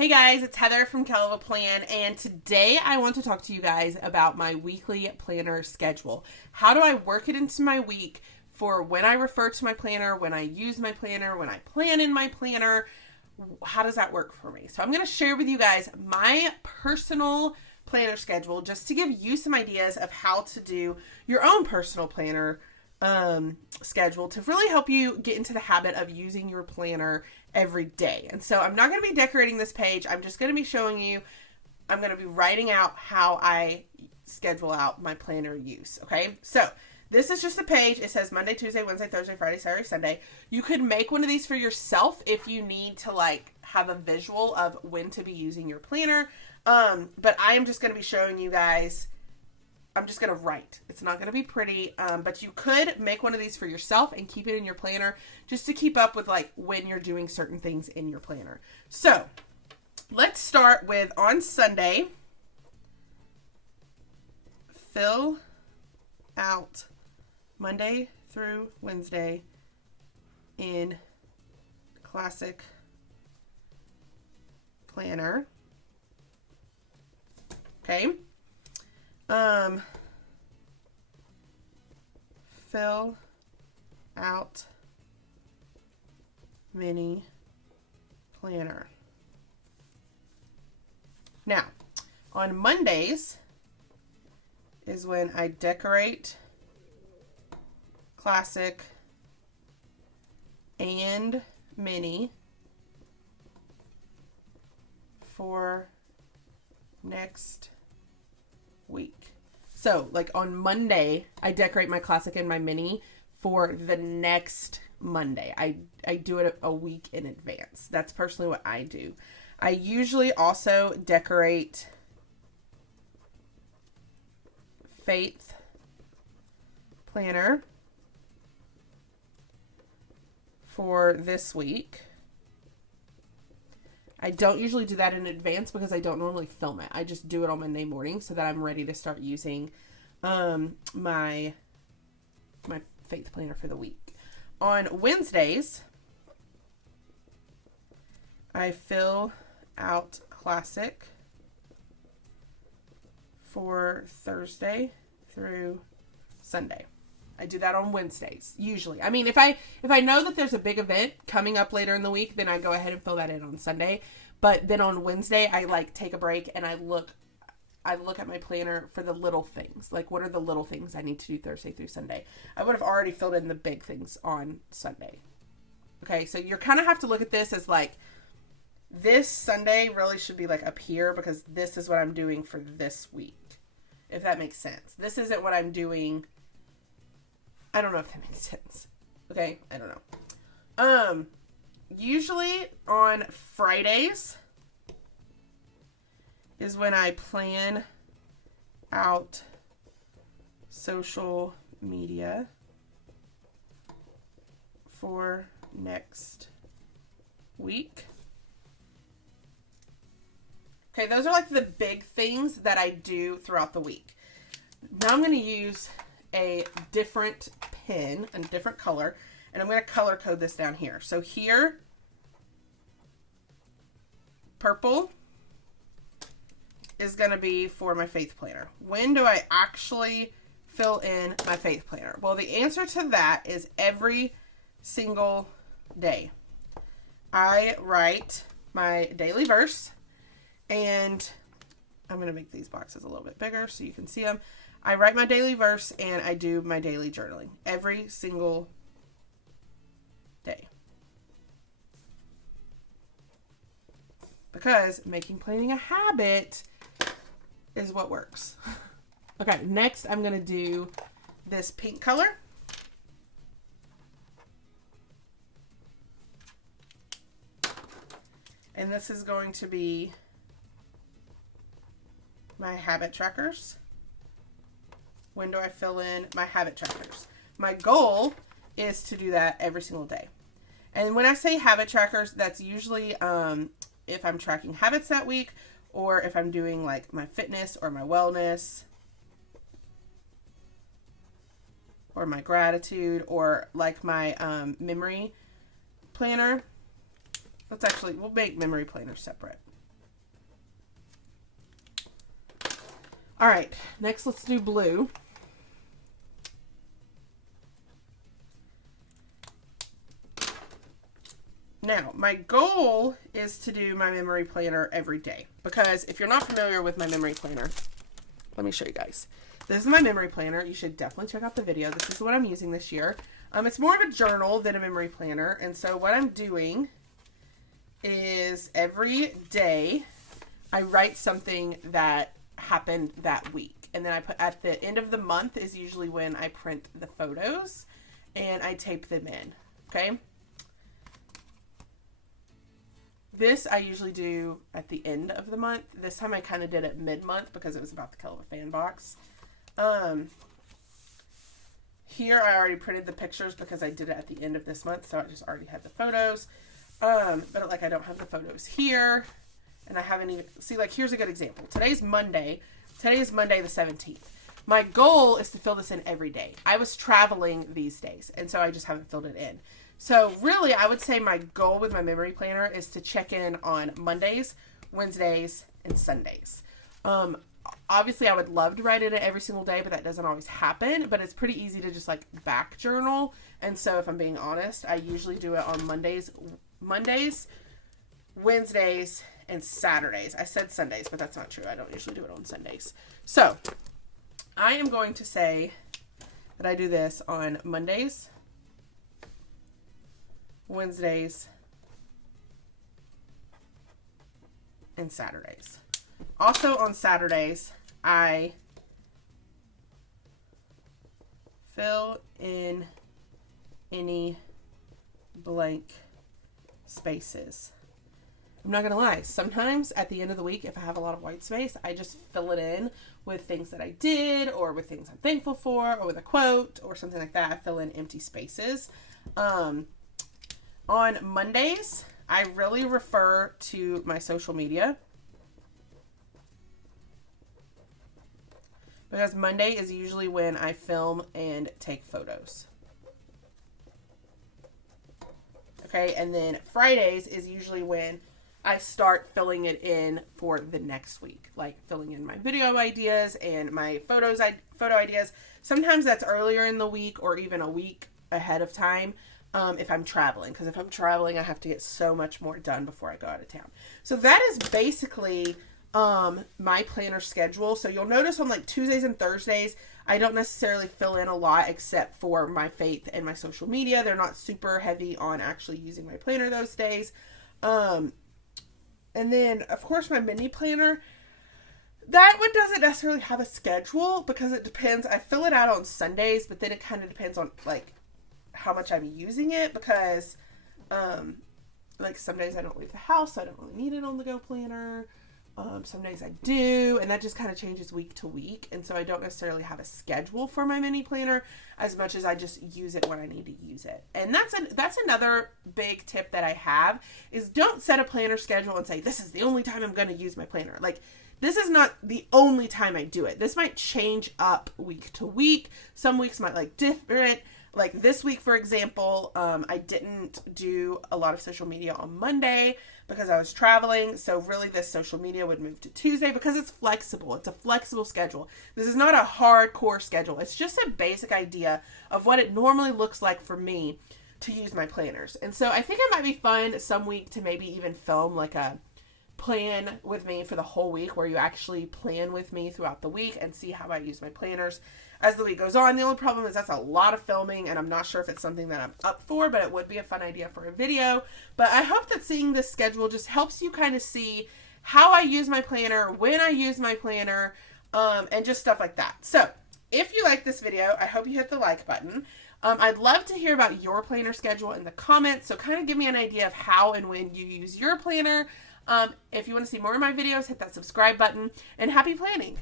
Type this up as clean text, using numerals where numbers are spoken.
Hey guys, it's Heather from Kell of a Plan, and today I want to talk to you guys about my weekly planner schedule. How do I work it into my week for when I refer to my planner, when I use my planner, when I plan in my planner? How does that work for me? So I'm going to share with you guys my personal planner schedule just to give you some ideas of how to do your own personal planner schedule to really help you get into the habit of using your planner every day. And so I'm not going to be decorating this page. I'm just going to be showing you, I'm going to be writing out how I schedule out my planner use. Okay. So this is just a page. It says Monday, Tuesday, Wednesday, Thursday, Friday, Saturday, Sunday. You could make one of these for yourself if you need to like have a visual of when to be using your planner. But I am just going to be showing you guys, I'm just going to write. It's not going to be pretty, but you could make one of these for yourself and keep it in your planner just to keep up with like when you're doing certain things in your planner. So let's start with on Sunday, fill out Monday through Wednesday in classic planner. Okay. Fill out mini planner. Now, on Mondays is when I decorate classic and mini for next week. So like on Monday, I decorate my classic and my mini for the next Monday. I do it a week in advance. That's personally what I do. I usually also decorate Faith planner for this week. I don't usually do that in advance because I don't normally film it. I just do it on Monday morning so that I'm ready to start using my Faith planner for the week. On Wednesdays, I fill out classic for Thursday through Sunday. I do that on Wednesdays, usually. I mean, if I know that there's a big event coming up later in the week, then I go ahead and fill that in on Sunday. But then on Wednesday, I like take a break and I look at my planner for the little things. Like, what are the little things I need to do Thursday through Sunday? I would have already filled in the big things on Sunday. Okay, so you kind of have to look at this as like, this Sunday really should be like up here because this is what I'm doing for this week. If that makes sense. This isn't what I'm doing. I don't know if that makes sense. Okay, I don't know. Usually on Fridays is when I plan out social media for next week. Okay, those are like the big things that I do throughout the week. Now I'm going to use a different pen, a different color, and I'm going to color code this down here. So here, purple is going to be for my Faith planner. When do I actually fill in my Faith planner? Well, the answer to that is every single day. I write my daily verse, and I'm going to make these boxes a little bit bigger so you can see them. I write my daily verse and I do my daily journaling every single day. Because making planning a habit is what works. Okay, next I'm going to do this pink color. And this is going to be my habit trackers. When do I fill in my habit trackers? My goal is to do that every single day. And when I say habit trackers, that's usually if I'm tracking habits that week or if I'm doing like my fitness or my wellness or my gratitude or like my memory planner. We'll make memory planner separate. All right, next let's do blue. Now, my goal is to do my memory planner every day, because if you're not familiar with my memory planner, let me show you guys. This is my memory planner. You should definitely check out the video. This is what I'm using this year. It's more of a journal than a memory planner. And so what I'm doing is every day I write something that happened that week. And then I put at the end of the month is usually when I print the photos and I tape them in. Okay. This I usually do at the end of the month. This time I kind of did it mid-month because it was about the Kell fan box. Here I already printed the pictures because I did it at the end of this month, so I just already had the photos. But like I don't have the photos here, and I haven't even, see, like here's a good example. Today's Monday. Today is Monday the 17th. My goal is to fill this in every day. I was traveling these days, and so I just haven't filled it in. So really, I would say my goal with my memory planner is to check in on Mondays, Wednesdays, and Sundays. Obviously, I would love to write it every single day, but that doesn't always happen. But it's pretty easy to just like back journal. And so if I'm being honest, I usually do it on Mondays, Wednesdays, and Saturdays. I said Sundays, but that's not true. I don't usually do it on Sundays. So I am going to say that I do this on Mondays, Wednesdays, and Saturdays. Also on Saturdays, I fill in any blank spaces. I'm not going to lie. Sometimes at the end of the week, if I have a lot of white space, I just fill it in with things that I did or with things I'm thankful for or with a quote or something like that. I fill in empty spaces. On Mondays, I really refer to my social media, because Monday is usually when I film and take photos. Okay, and then Fridays is usually when I start filling it in for the next week, like filling in my video ideas and my photo ideas. Sometimes that's earlier in the week or even a week ahead of time if I'm traveling, because if I'm traveling, I have to get so much more done before I go out of town. So that is basically my planner schedule. So you'll notice on like Tuesdays and Thursdays, I don't necessarily fill in a lot except for my faith and my social media. They're not super heavy on actually using my planner those days. And then of course my mini planner, that one doesn't necessarily have a schedule because it depends. I fill it out on Sundays, but then it kind of depends on like how much I'm using it, because like some days I don't leave the house, so I don't really need it on the go planner. Some days I do, and that just kind of changes week to week. And so I don't necessarily have a schedule for my mini planner as much as I just use it when I need to use it. And that's another big tip that I have is don't set a planner schedule and say, this is the only time I'm going to use my planner. Like, this is not the only time I do it. This might change up week to week. Some weeks might like different. Like this week, for example, I didn't do a lot of social media on Monday because I was traveling. So really this social media would move to Tuesday because it's flexible. It's a flexible schedule. This is not a hardcore schedule. It's just a basic idea of what it normally looks like for me to use my planners. And so I think it might be fun some week to maybe even film like a plan with me for the whole week, where you actually plan with me throughout the week and see how I use my planners as the week goes on. The only problem is that's a lot of filming, and I'm not sure if it's something that I'm up for, but it would be a fun idea for a video. But I hope that seeing this schedule just helps you kind of see how I use my planner, when I use my planner, and just stuff like that. So if you like this video, I hope you hit the like button. I'd love to hear about your planner schedule in the comments. So kind of give me an idea of how and when you use your planner. If you want to see more of my videos, hit that subscribe button, and happy planning.